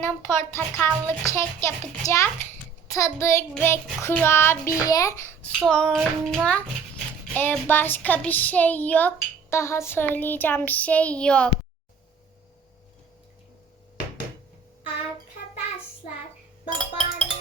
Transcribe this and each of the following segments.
babaannem portakallı kek yapacak. Tadı ve kurabiye. Sonra e, başka bir şey yok. Daha söyleyeceğim bir şey yok. Arkadaşlar babaannemizin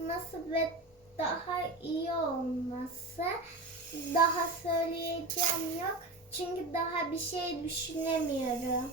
kokması ve daha iyi olması. Daha söyleyeceğim yok. Çünkü daha bir şey düşünemiyorum.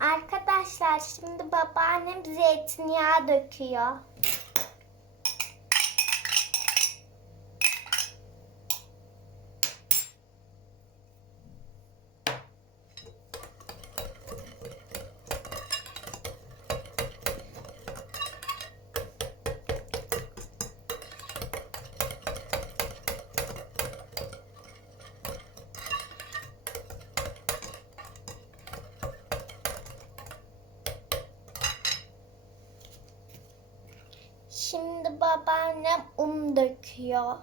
Arkadaşlar şimdi babaannem zeytinyağı döküyor. Şimdi babaannem un döküyor.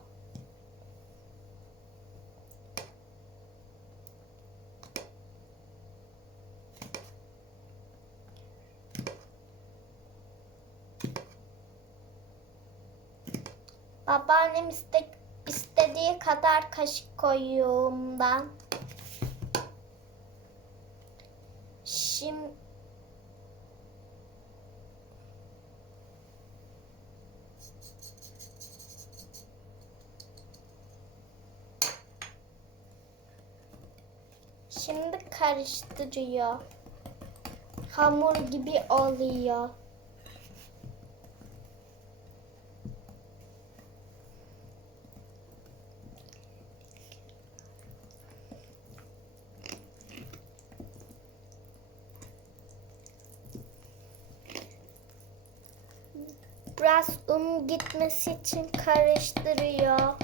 Babaannem iste, istediği kadar kaşık koyuyor undan. Şimdi Şimdi karıştırıyor. Hamur gibi oluyor. Biraz un gitmesi için karıştırıyor.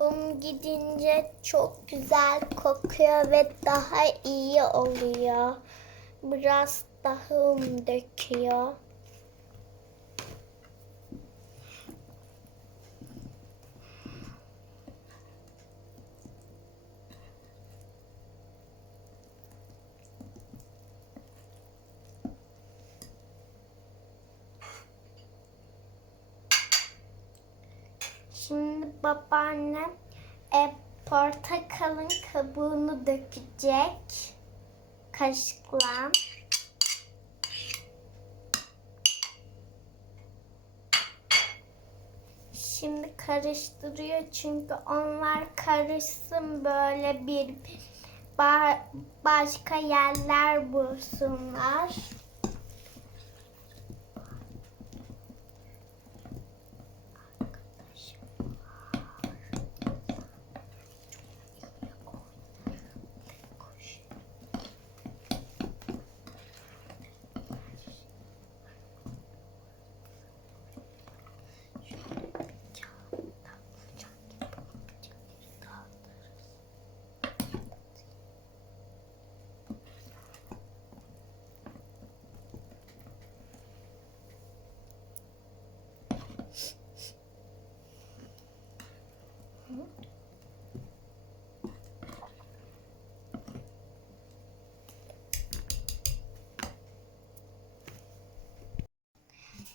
Un gidince çok güzel kokuyor ve daha iyi oluyor. Biraz daha un döküyor. Şimdi babaannem e, portakalın kabuğunu dökecek kaşıkla. Şimdi karıştırıyor çünkü onlar karışsın böyle bir ba- başka yerler bulsunlar.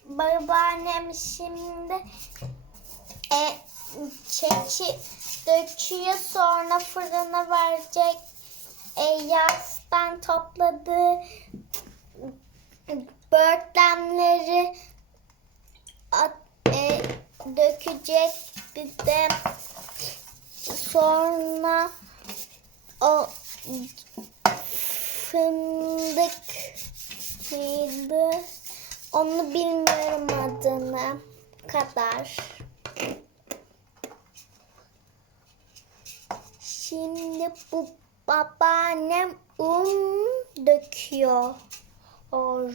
Babaannem şimdi e, keki döküyor sonra fırına verecek. E, yastan topladığı böğürtlenleri at, e, dökecek bir de sonra o fındık mıydı? Onu bilmiyorum adını. Bu kadar. Şimdi bu babaannem un döküyor. Or.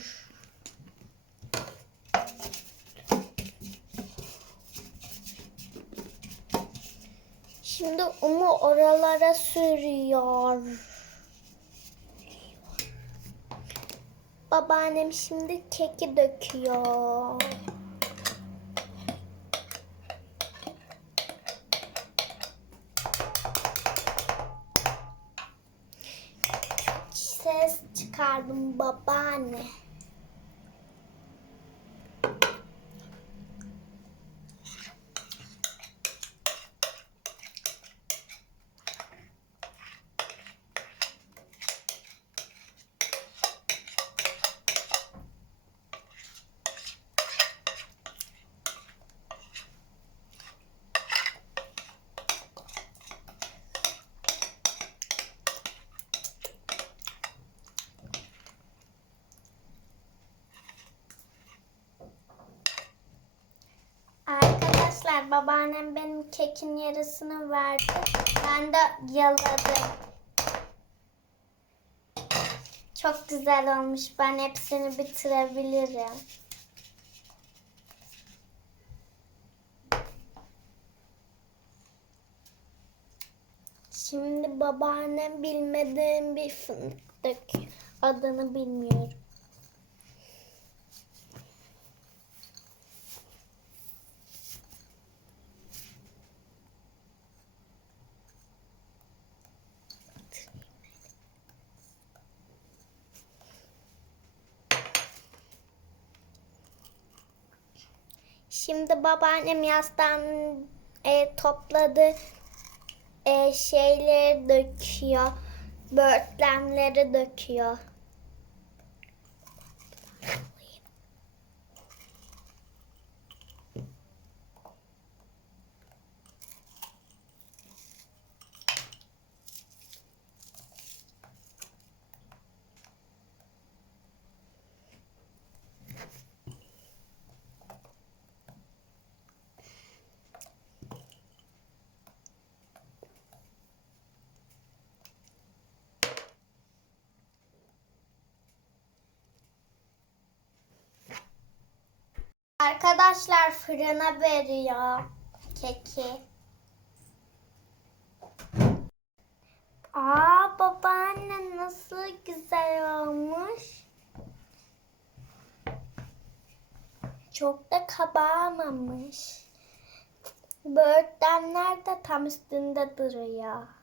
Şimdi umu oralara sürüyor. Babaannem şimdi keki döküyor. Ses çıkardım babaanne. Arkadaşlar babaannem benim kekin yarısını verdi. Ben de yaladım. Çok güzel olmuş. Ben hepsini bitirebilirim. Şimdi babaannem bilmediğim bir fındık. Adını bilmiyorum. Şimdi babaannem yastan e, topladı e, şeyleri döküyor. Böğürtlenleri döküyor. Arkadaşlar fırına veriyor keki. Aa babaanne nasıl güzel olmuş. Çok da kabarmamış. Böğürtlenler de tam üstünde duruyor.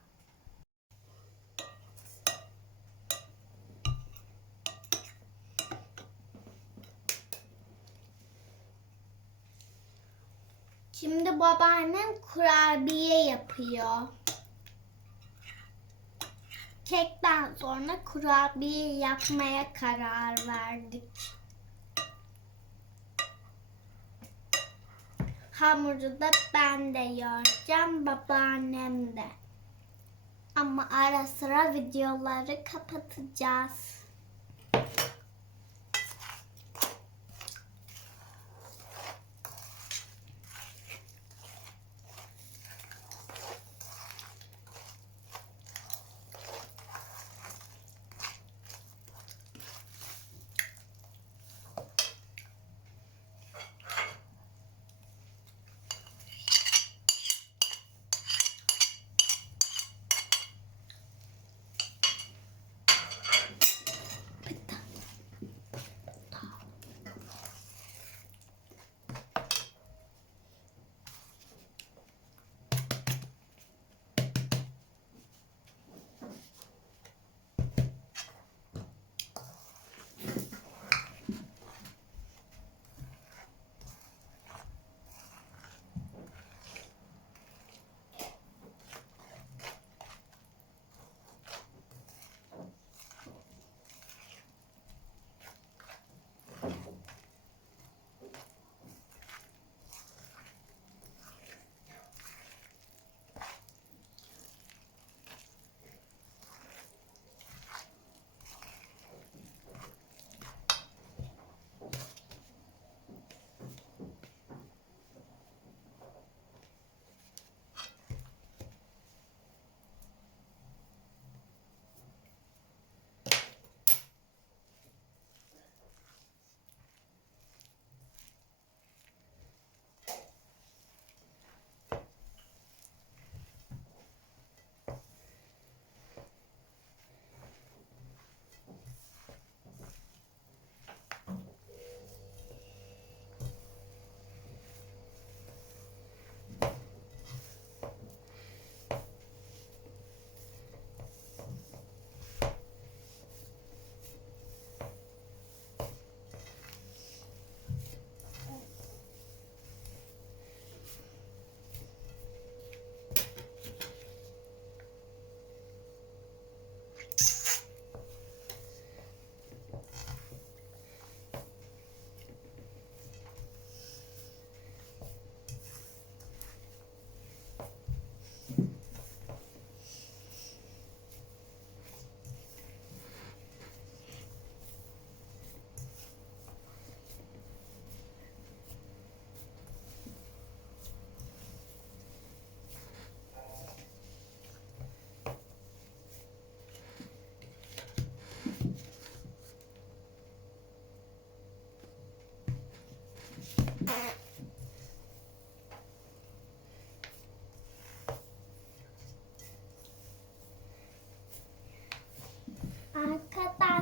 Şimdi babaannem kurabiye yapıyor. Kekten sonra kurabiye yapmaya karar verdik. Hamuru da ben de yoğuracağım, babaannem de. Ama ara sıra videoları kapatacağız.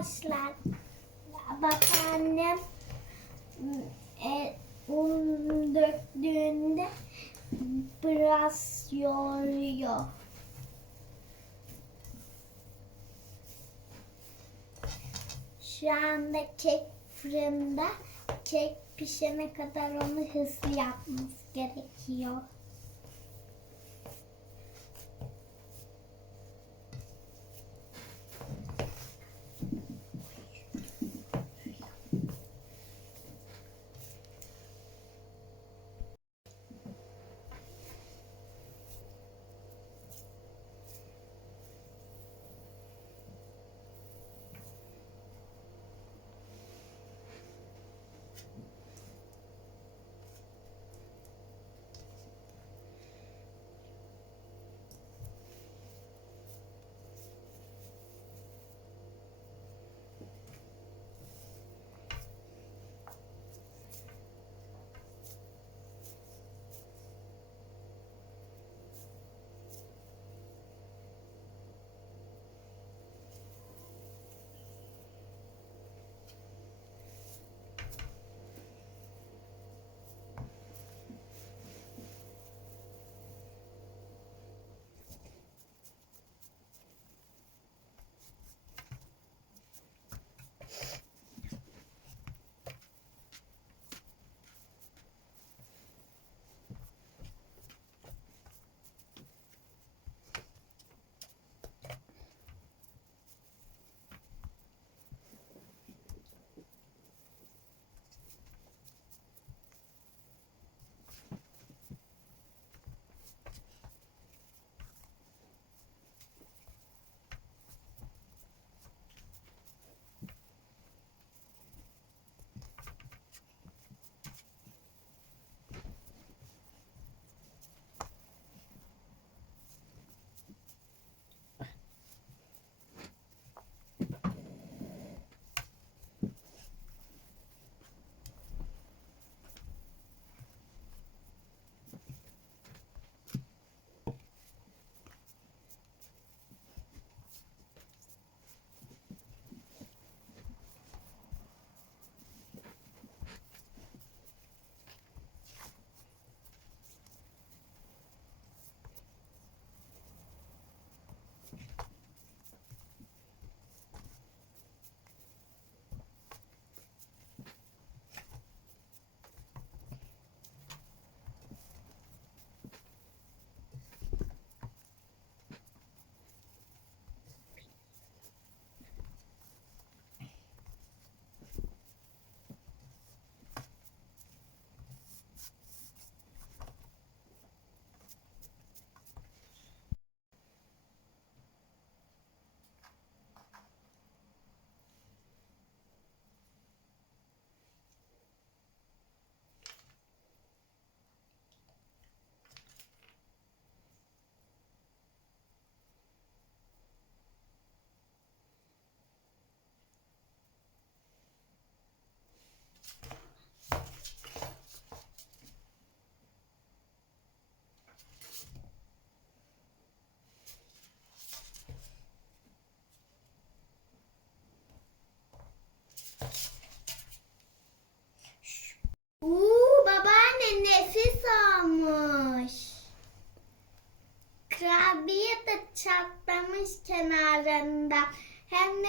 Arkadaşlar babaannem e, un döktüğünde biraz yoruyor. Şu anda kek fırında kek pişene kadar onu hızlı yapmamız gerekiyor.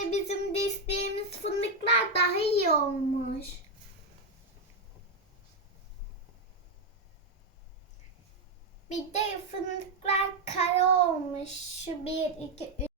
De bizim dizdiğimiz fındıklar daha iyi olmuş. Bir de fındıklar kare olmuş. Şu bir, iki, üç.